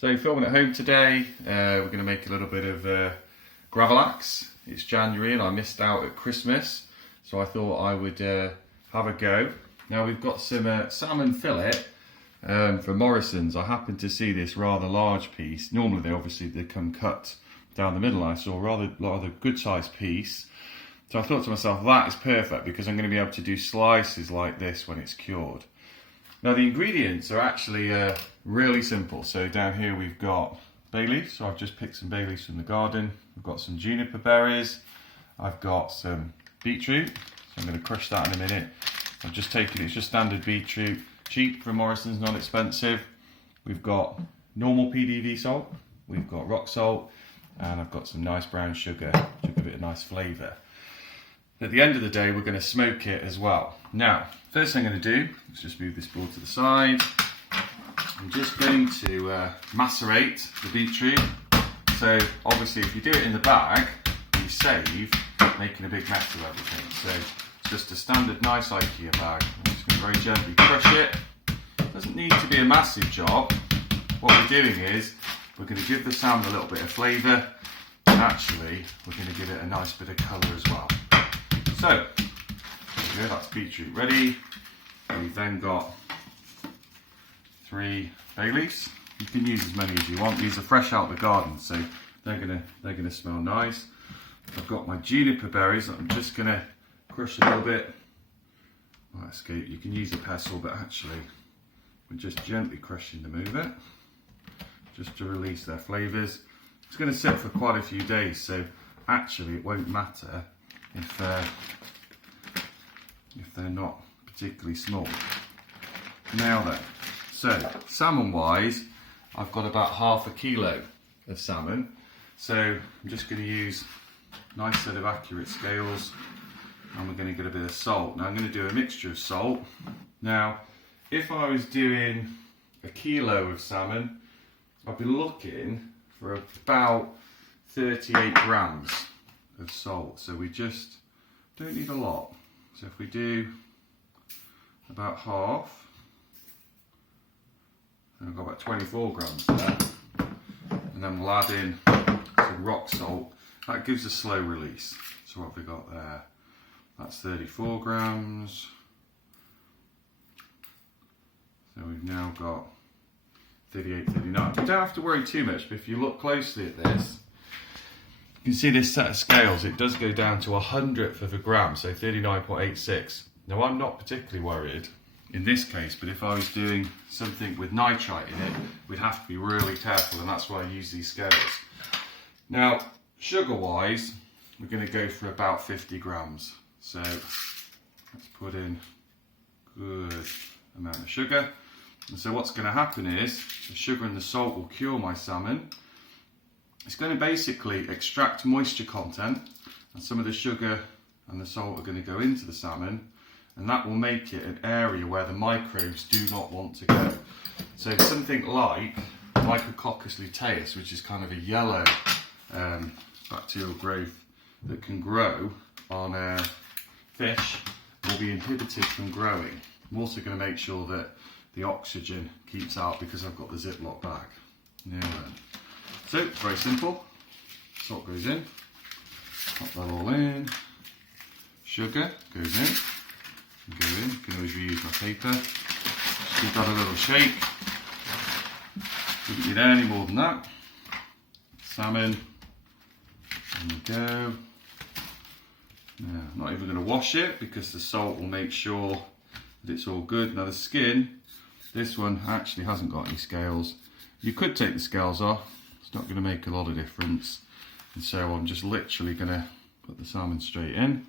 So filming at home today, we're going to make a little bit of Gravlax. It's January and I missed out at Christmas, so I thought I would have a go. Now we've got some salmon fillet from Morrison's. I happened to see this rather large piece. Normally they come cut down the middle. I saw a rather good sized piece. So I thought to myself, that is perfect because I'm going to be able to do slices like this when it's cured. Now the ingredients are actually really simple. So down here we've got bay leaves. So I've just picked some bay leaves from the garden. We've got some juniper berries. I've got some beetroot. So I'm going to crush that in a minute. I've just taken, it's just standard beetroot, cheap from Morrison's, not expensive. We've got normal PDV salt. We've got rock salt. And I've got some nice brown sugar to give it a nice flavour. At the end of the day, we're going to smoke it as well. Now, first thing I'm going to do, let's just move this board to the side. I'm just going to macerate the beetroot. So obviously if you do it in the bag, you save making a big mess of everything. So it's just a standard nice IKEA bag. I'm just going to very gently crush it. It doesn't need to be a massive job. What we're doing is, we're going to give the salmon a little bit of flavour. And actually, we're going to give it a nice bit of colour as well. So, there we go, that's beetroot ready. We've then got 3 bay leaves. You can use as many as you want. These are fresh out of the garden, so they're gonna smell nice. I've got my juniper berries that I'm just gonna crush a little bit. Might escape. You can use a pestle, but actually we're just gently crushing to move it, just to release their flavours. It's gonna sit for quite a few days, so actually it won't matter if they're not particularly small. Now then, so salmon wise, I've got about ½ kilo of salmon. So I'm just going to use a nice set of accurate scales, and we're going to get a bit of salt. Now I'm going to do a mixture of salt. Now, if I was doing a kilo of salmon, I'd be looking for about 38 grams of salt. So we just don't need a lot. So if we do about half, then I've got about 24 grams there. And then we'll add in some rock salt. That gives a slow release. So what have we got there? That's 34 grams. So we've now got 38, 39. You don't have to worry too much, but if you look closely at this, you can see this set of scales, it does go down to 100th of a gram, so 39.86. Now I'm not particularly worried in this case, but if I was doing something with nitrite in it, we'd have to be really careful, and that's why I use these scales. Now, sugar wise, we're going to go for about 50 grams. So let's put in a good amount of sugar. And so what's going to happen is, the sugar and the salt will cure my salmon. It's going to basically extract moisture content, and some of the sugar and the salt are going to go into the salmon, and that will make it an area where the microbes do not want to go. So something like Mycococcus luteus, which is kind of a yellow bacterial growth that can grow on fish, will be inhibited from growing. I'm also going to make sure that the oxygen keeps out because I've got the Ziploc bag. Now then. So, it's very simple. Salt goes in, pop that all in, sugar goes in, you can always reuse my paper. Just give that a little shake. Didn't need any more than that. Salmon, there we go. Now, I'm not even going to wash it because the salt will make sure that it's all good. Now the skin, this one actually hasn't got any scales. You could take the scales off. It's not going to make a lot of difference, and so I'm just literally going to put the salmon straight in.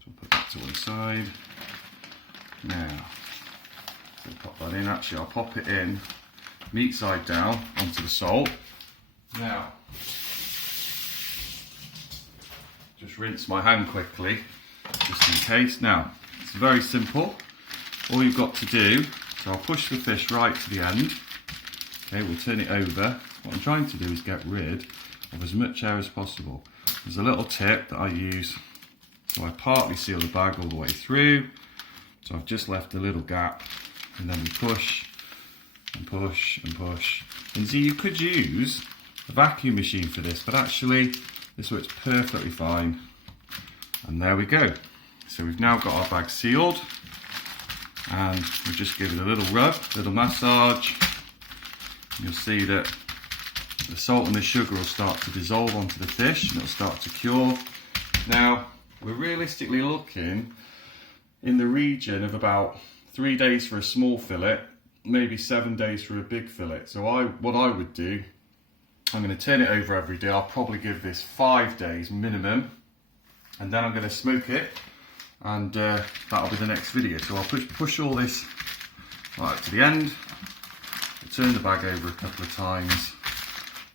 So I'll put that to one side. Now, so pop that in. Actually, I'll pop it in meat side down onto the salt. Now, just rinse my hand quickly, just in case. Now, it's very simple. All you've got to do, so I'll push the fish right to the end. Okay, we'll turn it over. What I'm trying to do is get rid of as much air as possible. There's a little tip that I use, so I partly seal the bag all the way through. So I've just left a little gap, and then we push and push and push And so you could use a vacuum machine for this, but actually this works perfectly fine. And there we go. So we've now got our bag sealed, and we'll just give it a little rub, a little massage. You'll see that the salt and the sugar will start to dissolve onto the fish and it'll start to cure. Now, we're realistically looking in the region of about 3 days for a small fillet, maybe 7 days for a big fillet. So what I would do, I'm going to turn it over every day. I'll probably give this 5 days minimum, and then I'm going to smoke it, and that'll be the next video. So I'll push all this right up to the end, turn the bag over a couple of times,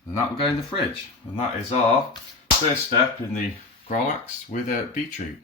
and that will go in the fridge. And that is our first step in the Gravlax with beetroot.